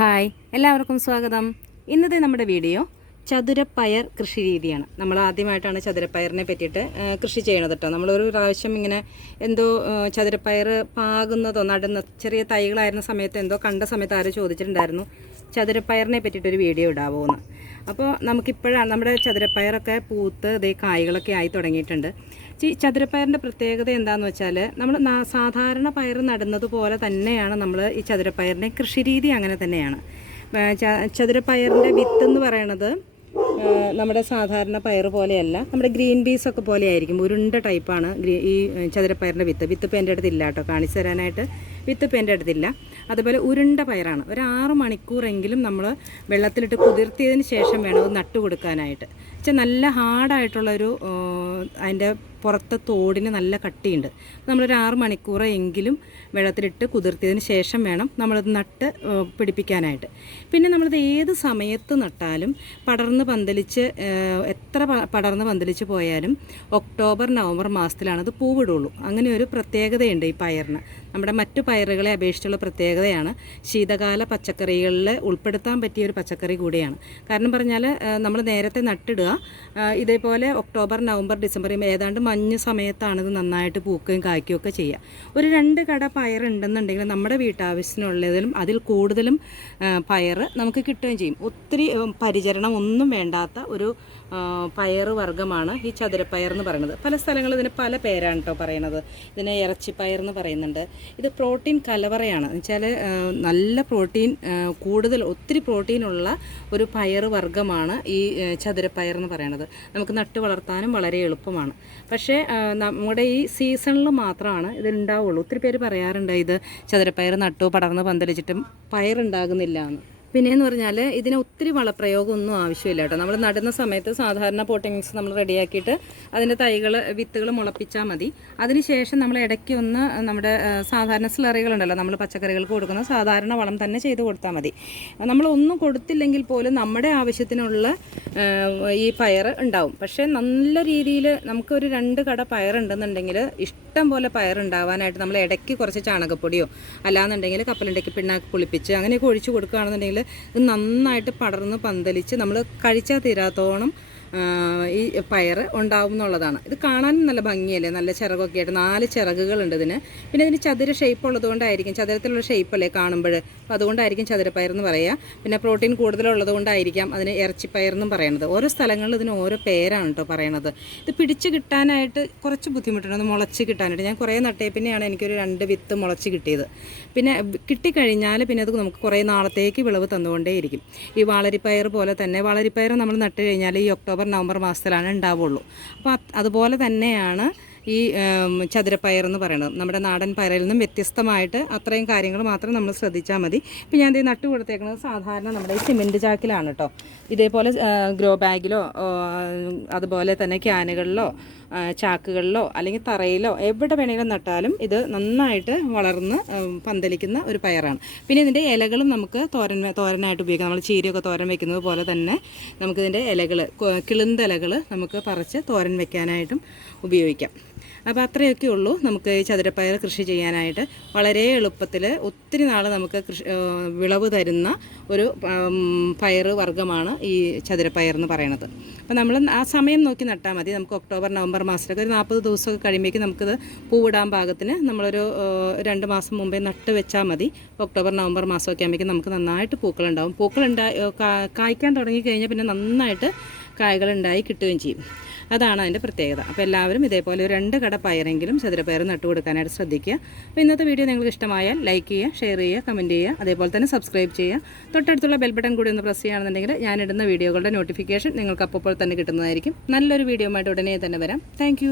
Hi എല്ലാവർക്കും സ്വാഗതം. ഇന്നത്തെ നമ്മുടെ വീഡിയോ ചതുരപ്പയർ കൃഷി രീതിയാണ്. നമ്മൾ ആദ്യമായിട്ടാണ് ചതുരപ്പയറിനെ പറ്റിയിട്ട് കൃഷി ചെയ്യണത് കേട്ടോ നമ്മളൊരു പ്രാവശ്യം ഇങ്ങനെ എന്തോ ചതുരപ്പയർ പാകുന്നതോ നടുന്ന ചെറിയ തൈകളായിരുന്ന സമയത്ത് എന്തോ കണ്ട സമയത്ത് ആരോ ചോദിച്ചിട്ടുണ്ടായിരുന്നു ചതുരപ്പയറിനെ പറ്റിയിട്ടൊരു വീഡിയോ ഇടാവോ എന്ന് അപ്പോൾ നമുക്കിപ്പോഴാണ് നമ്മുടെ ചതുരപ്പയറൊക്കെ പൂത്ത് ഇതേ കായ്കളൊക്കെ ആയി തുടങ്ങിയിട്ടുണ്ട്. ഈ ചതുരപ്പയറിന്റെ പ്രത്യേകത എന്താണെന്ന് വെച്ചാൽ നമ്മൾ സാധാരണ പയർ നടുന്നത് പോലെ തന്നെയാണ് നമ്മൾ ഈ ചതുരപ്പയറിന്റെ കൃഷി രീതി അങ്ങനെ തന്നെയാണ്. ചതുരപ്പയറിന്റെ വിത്ത് എന്ന് പറയണത് നമ്മുടെ സാധാരണ പയർ പോലെയല്ല നമ്മുടെ ഗ്രീൻ പീസ് ഒക്കെ പോലെ ആയിരിക്കും ഉരുണ്ട ടൈപ്പാണ് ഈ ചതുരപ്പയറിന്റെ വിത്ത്. വിത്ത് ഇപ്പം എന്റെ അടുത്ത് ഇല്ല കേട്ടോ കാണിച്ചു തരാനായിട്ട്. വിത്ത് ഇപ്പം എന്റെ അടുത്തില്ല അതുപോലെ ഉരുണ്ട പയറാണ്. ഒരു ആറ് മണിക്കൂറെങ്കിലും നമ്മൾ വെള്ളത്തിലിട്ട് കുതിർത്തിയതിന് ശേഷം വേണം അത് നട്ടു കൊടുക്കാനായിട്ട്. വെച്ചാൽ നല്ല ഹാർഡായിട്ടുള്ളൊരു അതിന്റെ പുറത്തെ തോടിന് നല്ല കട്ടിയുണ്ട്. നമ്മളൊരു ആറ് മണിക്കൂറെങ്കിലും വെള്ളത്തിലിട്ട് കുതിർത്തിയതിന് ശേഷം വേണം നമ്മളത് നട്ട് പിടിപ്പിക്കാനായിട്ട്. പിന്നെ നമ്മളത് ഏത് സമയത്ത് നട്ടാലും പടർന്ന് പന്തലിച്ച് എത്ര പടർന്ന് പന്തലിച്ച് പോയാലും ഒക്ടോബർ നവംബർ മാസത്തിലാണ് അത് പൂവിടുള്ളൂ. അങ്ങനെ ഒരു പ്രത്യേകതയുണ്ട് ഈ പയറിന്. നമ്മുടെ മറ്റു പയറുകളെ അപേക്ഷിച്ചുള്ള പ്രത്യേകതയാണ്. ശീതകാല പച്ചക്കറികളിൽ ഉൾപ്പെടുത്താൻ പറ്റിയ ഒരു പച്ചക്കറി കൂടിയാണ്. കാരണം പറഞ്ഞാൽ നമ്മൾ നേരത്തെ നട്ടിടുക. ഇതേപോലെ ഒക്ടോബർ നവംബർ ഡിസംബർ ഏതാണ്ട് മഞ്ഞ് സമയത്താണ് ഇത് നന്നായിട്ട് പൂക്കുകയും കായ്ക്കുകയും ഒക്കെ ചെയ്യുക. ഒരു രണ്ട് കട പയറുണ്ടെന്നുണ്ടെങ്കിൽ നമ്മുടെ വീട്ടാവശ്യത്തിനുള്ളതിലും അതിൽ കൂടുതലും പയർ നമുക്ക് കിട്ടുകയും ചെയ്യും. ഒത്തിരി പരിചരണം ഒന്നും വേണ്ടാത്ത ഒരു ആ, പയറ് വർഗമാണ് ഈ ചതുരപ്പയർ എന്ന് പറയുന്നത്. പല സ്ഥലങ്ങളിൽ ഇതിന് പല പേരാണ് കേട്ടോ പറയുന്നത്. ഇതിനെ ഇറച്ചിപ്പയർ എന്ന് പറയുന്നുണ്ട്. ഇത് പ്രോട്ടീൻ കലവറയാണ്. വെച്ചാൽ നല്ല പ്രോട്ടീൻ കൂടുതൽ ഒത്തിരി പ്രോട്ടീനുള്ള ഒരു പയർ വർഗമാണ് ഈ ചതുരപ്പയർ എന്ന് പറയുന്നത്. നമുക്ക് നട്ട് വളർത്താനും വളരെ എളുപ്പമാണ്. പക്ഷേ നമ്മുടെ ഈ സീസണിൽ മാത്രമാണ് ഇത് ഉണ്ടാവുള്ളൂ. ഒത്തിരി പേര് പറയാറുണ്ട് ഇത് ചതുരപ്പയർ നട്ടു പടർന്ന് പന്തലിച്ചിട്ടും പയറുണ്ടാകുന്നില്ല എന്ന്. പിന്നെയെന്ന് പറഞ്ഞാൽ ഇതിന് ഒത്തിരി വളപ്രയോഗം ഒന്നും ആവശ്യമില്ല കേട്ടോ. നമ്മൾ നടുന്ന സമയത്ത് സാധാരണ പോട്ടിങ്സ് നമ്മൾ റെഡിയാക്കിയിട്ട് അതിന്റെ തൈകൾ വിത്തുകൾ മുളപ്പിച്ചാൽ മതി. അതിനുശേഷം നമ്മൾ ഇടയ്ക്ക് ഒന്ന് നമ്മുടെ സാധാരണ സ്ലറികളുണ്ടല്ലോ നമ്മൾ പച്ചക്കറികൾക്ക് കൊടുക്കുന്ന സാധാരണ വളം തന്നെ ചെയ്ത് കൊടുത്താൽ മതി. നമ്മളൊന്നും കൊടുത്തില്ലെങ്കിൽ പോലും നമ്മുടെ ആവശ്യത്തിനുള്ള ഈ പയർ ഉണ്ടാവും. പക്ഷേ നല്ല രീതിയിൽ നമുക്കൊരു രണ്ട് കട പയറുണ്ടെന്നുണ്ടെങ്കിൽ ഇഷ്ടം പോലെ പയറുണ്ടാവാനായിട്ട് നമ്മൾ ഇടയ്ക്ക് കുറച്ച് ചാണകപ്പൊടിയോ അല്ലാന്നുണ്ടെങ്കിൽ കപ്പലിന്റെക്ക് പിണ്ണാക്ക് പുളിപ്പിച്ച് അങ്ങനെയൊക്കെ ഒഴിച്ചു കൊടുക്കുകയാണെന്നുണ്ടെങ്കിൽ ഇത് നന്നായിട്ട് പടർന്ന് പന്തലിച്ച് നമ്മൾ കഴിച്ചാൽ തീരാത്തോണം ഈ പയർ ഉണ്ടാവും എന്നുള്ളതാണ്. ഇത് കാണാനും നല്ല ഭംഗിയല്ലേ? നല്ല ചിറകൊക്കെ ആയിട്ട് നാല് ചിറകുകളുണ്ട് ഇതിന്. പിന്നെ ഇതിന് ചതുര ഷേപ്പ് ഉള്ളതുകൊണ്ടായിരിക്കും ചതുരത്തിലുള്ള ഷേപ്പല്ലേ കാണുമ്പോൾ? അപ്പോൾ അതുകൊണ്ടായിരിക്കും ചതുരപ്പയർ എന്ന് പറയുക. പിന്നെ പ്രോട്ടീൻ കൂടുതലുള്ളത് കൊണ്ടായിരിക്കാം അതിന് ഇറച്ചിപ്പയർ എന്നും പറയണത് ഓരോ സ്ഥലങ്ങളിൽ ഇതിന് ഓരോ പേരാണ് കേട്ടോ പറയണത്. ഇത് പിടിച്ച് കിട്ടാനായിട്ട് കുറച്ച് ബുദ്ധിമുട്ടുണ്ട്. ഒന്ന് മുളച്ച് കിട്ടാനായിട്ട്. ഞാൻ കുറേ നട്ടേ പിന്നെയാണ് എനിക്കൊരു രണ്ട് വിത്ത് മുളച്ച് കിട്ടിയത്. പിന്നെ കിട്ടിക്കഴിഞ്ഞാൽ പിന്നെ അത് നമുക്ക് കുറേ നാളത്തേക്ക് വിളവ് തന്നുകൊണ്ടേയിരിക്കും. ഈ വളരിപ്പയർ പോലെ തന്നെ. വളരിപ്പയർ നമ്മൾ നട്ട് കഴിഞ്ഞാൽ ഈ ഒക്ടോബർ നവംബർ മാസത്തിലാണ് ഉണ്ടാവുള്ളൂ. അപ്പോൾ അതുപോലെ തന്നെയാണ് ഈ ചതുരപ്പയർ എന്ന് പറയുന്നത്. നമ്മുടെ നാടൻ പയറിൽ നിന്നും വ്യത്യസ്തമായിട്ട് അത്രയും കാര്യങ്ങൾ മാത്രം നമ്മൾ ശ്രദ്ധിച്ചാൽ മതി. ഇപ്പം ഞാൻ ഇത് നട്ടു കൊടുത്തേക്കുന്നത് സാധാരണ നമ്മുടെ ഈ സിമെന്റ് ചാക്കിലാണ് കേട്ടോ ഇതേപോലെ ഗ്രോ ബാഗിലോ അതുപോലെ തന്നെ ക്യാനുകളിലോ ചാക്കുകളിലോ അല്ലെങ്കിൽ തറയിലോ എവിടെ വേണമെങ്കിലും നട്ടാലും ഇത് നന്നായിട്ട് വളർന്ന് പന്തലിക്കുന്ന ഒരു പയറാണ്. പിന്നെ ഇതിന്റെ ഇലകളും നമുക്ക് തോരൻ തോരനായിട്ട് ഉപയോഗിക്കാം. നമ്മൾ ചീരയൊക്കെ തോരൻ വെക്കുന്നത് പോലെ തന്നെ നമുക്കിതിന്റെ ഇലകൾ കിളുന്ത ഇലകൾ നമുക്ക് പറിച്ച് തോരൻ വെക്കാനായിട്ടും ഉപയോഗിക്കാം. അപ്പോൾ അത്രയൊക്കെ ഉള്ളൂ നമുക്ക് ഈ ചതുരപ്പയർ കൃഷി ചെയ്യാനായിട്ട്. വളരെ എളുപ്പത്തിൽ ഒത്തിരി നാൾ നമുക്ക് കൃഷി വിളവ് തരുന്ന ഒരു പയർ വർഗമാണ് ഈ ചതുരപ്പയർ എന്ന് പറയുന്നത്. അപ്പോൾ നമ്മൾ ആ സമയം നോക്കി നട്ടാൽ മതി. നമുക്ക് ഒക്ടോബർ നവംബർ മാസത്തിലൊക്കെ ഒരു നാൽപ്പത് ദിവസമൊക്കെ കഴിയുമ്പോഴേക്കും നമുക്കിത് പൂവിടാൻ പാകത്തിന് നമ്മളൊരു രണ്ട് മാസം മുമ്പേ നട്ട് വെച്ചാൽ മതി. ഒക്ടോബർ നവംബർ മാസമൊക്കെ ആകുമ്പോഴേക്കും നമുക്ക് നന്നായിട്ട് പൂക്കളുണ്ടാവും. പൂക്കളുണ്ടാ കായ്ക്കാൻ തുടങ്ങി കഴിഞ്ഞാൽ പിന്നെ നന്നായിട്ട് കായ്കളുണ്ടായി കിട്ടുകയും ചെയ്യും. അതാണ് അതിന്റെ പ്രത്യേകത. അപ്പോൾ എല്ലാവരും ഇതേപോലെ ഒരു രണ്ട് കട പയറെങ്കിലും ചതുരപ്പയർ നട്ടു കൊടുക്കാനായിട്ട് ശ്രദ്ധിക്കുക. അപ്പോൾ ഇന്നത്തെ വീഡിയോ നിങ്ങൾക്ക് ഇഷ്ടമായാൽ ലൈക്ക് ചെയ്യുക ഷെയർ ചെയ്യുക കമന്റ് ചെയ്യുക അതേപോലെ തന്നെ സബ്സ്ക്രൈബ് ചെയ്യുക. തൊട്ടടുത്തുള്ള ബെൽ ബട്ടൺ കൂടി ഒന്ന് പ്രസ് ചെയ്യുകയാണെന്നുണ്ടെങ്കിൽ ഞാനിടുന്ന വീഡിയോകളുടെ നോട്ടിഫിക്കേഷൻ നിങ്ങൾക്ക് അപ്പോൾ തന്നെ കിട്ടുന്നതായിരിക്കും. നല്ലൊരു വീഡിയോ ആയിട്ട് ഉടനെ തന്നെ വരാം. താങ്ക്